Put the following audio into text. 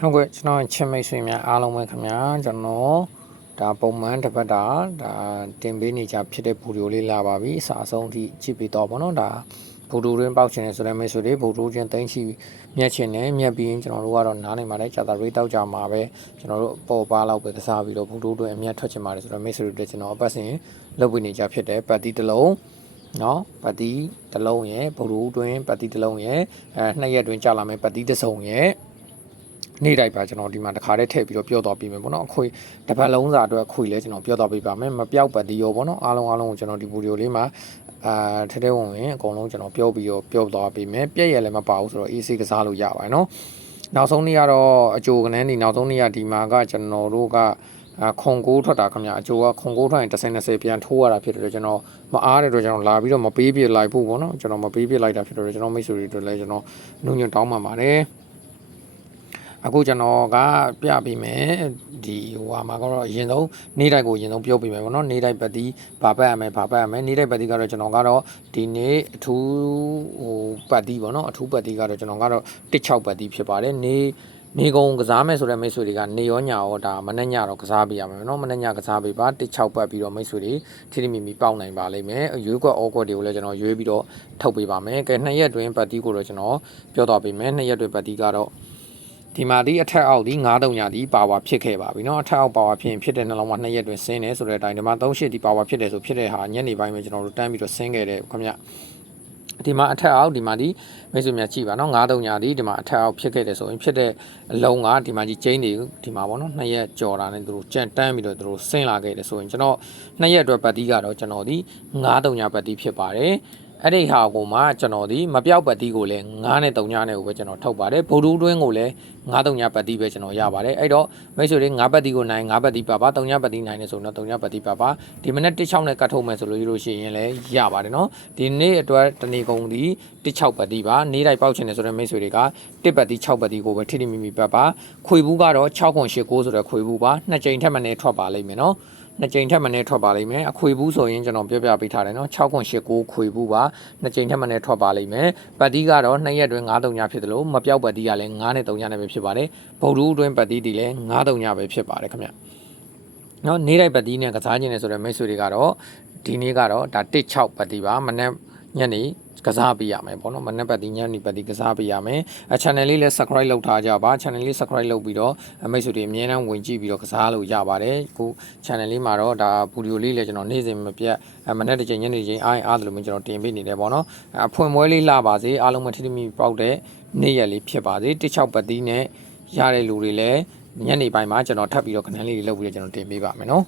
ဟုတ်ကဲ့ကျွန်တော်ချစ်မိတ်ဆွေများအားလုံးပဲခင်ဗျာကျွန်တော်ဒါပုံမှန်တစ်ပတ်တာဒါတင်ပေးနေကြဖြစ်တဲ့ဗီဒီယိုလေးလာပါပြီအစအဆုံးအထိကြည့်ပြီးတော့ဗောနော်ဒါဗီဒီယိုရင်းပေါက်ချင်တယ်ဆိုတဲ့မိတ်ဆွေတွေဗီဒီယိုချင်းသိမ်းရှိမြက်ချင်တယ်မြက်ပြီးရင်ကျွန်တော်တို့ကတော့နားနိုင်ပါတယ်ကြာတာရေးတောက်ကြမှာပဲကျွန်တော်တို့ပေါ်ပါလောက်ပဲကစားပြီးတော့ဗီဒီယိုတွေအမြတ်ထွက်ချင်ပါတယ်ဆိုတော့မိတ်ဆွေတွေကျွန်တော်အပတ်စဉ်လုပ်ပြီးနေကြဖြစ်တယ်ပတ်တီတစ်လုံးနော်ပတ်တီတစ်လုံးရယ်ဗိုလ်ရူတွင်ပတ်တီတစ်လုံးရယ်အဲနှစ်ရက်တွင်ကြာလာမယ်ပတ်တီတစ်စုံရယ် နေ့တိုင်းပါကျွန်တော်ဒီမှာတခါတည်းထည့်ပြီးတော့ပြောတော့ပြီးမယ်ပေါ့နော်အခွေတစ်ပတ်လုံးစာအတွက်အခွေလဲကျွန်တော်ပြောတော့ပေးပါမယ်မပြောက်ပတ်တီရောပေါ့နော်အားလုံးအားလုံးကိုကျွန်တော်ဒီဗီဒီယိုလေးမှာအာထဲထဲဝင်ဝင်အကုန်လုံးကျွန်တော်ပြောပြီးတော့ပြောသွားပေးမယ်ပြည့်ရလည်းမပါဘူးဆိုတော့ AC ကစားလို့ရပါတယ်နော်နောက်ဆုံးနေ့ကတော့အကြိုကနေနေနောက်ဆုံးနေ့ကဒီမှာကကျွန်တော်တို့ကအာခွန်ကိုးထွက်တာခင်ဗျအကျိုးကခွန်ကိုးထွက်ရင်30 20ပြန်ထိုးရတာဖြစ်တယ်ကျွန်တော်မအားတဲ့အတွက်ကျွန်တော်လာပြီးတော့မပေးပြလိုက်ဘူးပေါ့နော်ကျွန်တော်မပေးပြလိုက်တာဖြစ်တယ်ကျွန်တော်မိတ်ဆွေတွေအတွက်လည်းကျွန်တော်နှုတ်ညွတ်တောင်းပန်ပါတယ် အခုကျွန်တော်ကပြပေးမယ်ဒီဟိုဟာမှာကတော့အရင်ဆုံးနေ့တိုက်ကိုအရင်ဆုံးပြောပေးမယ်ပေါ့နော်နေ့တိုက်ပတ်တီဘာပတ်ရမယ်ဘာပတ်ရမယ်နေ့တိုက်ပတ်တီကတော့ကျွန်တော်ကတော့ဒီနေ့အထူးဟိုပတ်တီပေါ့နော်အထူးပတ်တီကတော့ကျွန်တော်ကတော့16ပတ်တီဖြစ်ပါတယ်နေ့နေကုံကစားမယ်ဆိုတဲ့မိတ်ဆွေတွေကနေရောညရောဒါမနေ့ညတော့ကစားပေးရမယ်နော်မနေ့ညကစားပေးပါ16ပတ်ပြီးတော့မိတ်ဆွေတွေထိထိမိမိပေါက်နိုင်ပါလိမ့်မယ်ရွေးကွက်အောကွက်တွေကိုလည်းကျွန်တော်ရွေးပြီးတော့ထုတ်ပေးပါမယ်ကဲနှစ်ရက်တွင်ပတ်တီကိုတော့ကျွန်တော်ပြောတော့ပေးမယ်နှစ်ရက်တွင်ပတ်တီကတော့ ဒီမှာဒီအထက်အောက်ဒီ9တုံညာဒီပါဝါဖြစ်ခဲ့ပါပြီเนาะအထက်အောက်ပါဝါဖြစ်ရင်ဖြစ်တဲ့နှလုံးမှာ2ရက်တွင်ဆင်းတယ်ဆိုတဲ့အတိုင်းဒီမှာ3ရှစ်ဒီပါဝါဖြစ်တယ်ဆိုဖြစ်တဲ့ဟာညနေပိုင်းမှာကျွန်တော်တို့တန်းပြီးတော့ဆင်းခဲ့တယ်ခင်ဗျဒီမှာအထက်အောက်ဒီမှာဒီမိတ်ဆွေများကြည့်ပါเนาะ9တုံညာဒီဒီမှာအထက်အောက်ဖြစ်ခဲ့တယ်ဆိုရင်ဖြစ်တဲ့အလုံးကဒီမှာကြီးကျင်းနေဒီမှာပေါ့เนาะ2ရက်ကြော်တာနဲ့သူတို့ကြံတန်းပြီးတော့သူတို့ဆင်းလာခဲ့တယ်ဆိုရင်ကျွန်တော်2ရက်အတွက်ပတ်တီးကတော့ကျွန်တော်ဒီ9တုံညာပတ်တီးဖြစ်ပါတယ် အဲ့ဒီဟာကိုမှကျွန်တော်ဒီမပြောက်ပတ်တီးကိုလည်း9နဲ့3ညနဲ့ကိုပဲကျွန်တော်ထုတ်ပါတယ်ဗိုလ်တူးတွင်းကိုလည်း9 3ညပတ်တီးပဲကျွန်တော်ရပါတယ်အဲ့တော့မိတ်ဆွေတွေ9ပတ်တီးကိုနိုင်9ပတ်တီးပါပါ3ညပတ်တီးနိုင်နေဆိုတော့3ညပတ်တီးပါပါဒီမနေ့16နဲ့ကတ်ထုတ်မယ်ဆိုလို့ရလို့ရှိရင်လည်းရပါတယ်နော်ဒီနေ့အတွက်တနေကုန်ဒီ16ပတ်တီးပါနေ့တိုင်းပေါက်ချင်တယ်ဆိုတော့မိတ်ဆွေတွေက1ပတ်တီး6ပတ်တီးကိုပဲထိထိမိမိပတ်ပါခွေဘူးကတော့6ခွန်8 9ဆိုတော့ခွေဘူးပါနှစ်ကြိမ်ထက်မနည်းထွက်ပါလိမ့်မယ်နော် နှစ်ကြိမ်ထက်မနည်းထွက်ပါလိမ့်မယ်အခွေဘူးဆိုရင်ကျွန်တော်ပြောပြပေးထားတယ်နော်6ခွန်8 9ခွေဘူးပါနှစ်ကြိမ်ထက်မနည်းထွက်ပါလိမ့်မယ်ပတ်တီးကတော့2ရက်တွင်9တုံညဖြစ်တယ်လို့မပြောက်ပတ်တီးကလည်း9နဲ့3ညနဲ့ပဲဖြစ်ပါတယ်ဗုဒ္ဓဦးတွင်ပတ်တီးဒီလည်း9တုံညပဲဖြစ်ပါတယ်ခင်ဗျနော်နေ့တိုင်းပတ်တီးနဲ့ကစားခြင်းနဲ့ဆိုတဲ့မိတ်ဆွေတွေကတော့ဒီနေ့ကတော့ဒါ16ပတ်တီးပါမနေ့ညနေ ကစားပေးရမယ်ပေါ့နော်မနေ့ပတ်တီးညနေပတ်တီးကစားပေးရမယ်အ channel လေးလည်း subscribe လုပ်ထားကြပါ channel လေး subscribe လုပ်ပြီးတော့အမိတ်ဆွေတွေအမြဲတမ်းဝင်ကြည့်ပြီးတော့ကစားလို့ရပါတယ်အခု channel လေးမှာတော့ဒါဗီဒီယိုလေးလည်းကျွန်တော်နေ့စဉ်မပြတ်အမနေ့တစ်ချိန်ညနေချိန်အားရင်အားသလိုမျိုးကျွန်တော်တင်ပေးနေတယ်ပေါ့နော်အဖွင့်ပွဲလေးလာပါစေအားလုံးမထိထိမိမိပေါက်တဲ့နေ့ရက်လေးဖြစ်ပါစေ16ပတ်တီးနဲ့ရတဲ့လူတွေလည်းညနေပိုင်းမှာကျွန်တော်ထပ်ပြီးတော့ခဏလေးတွေလုပ်ပြီးတော့ကျွန်တော်တင်ပေးပါမယ်နော်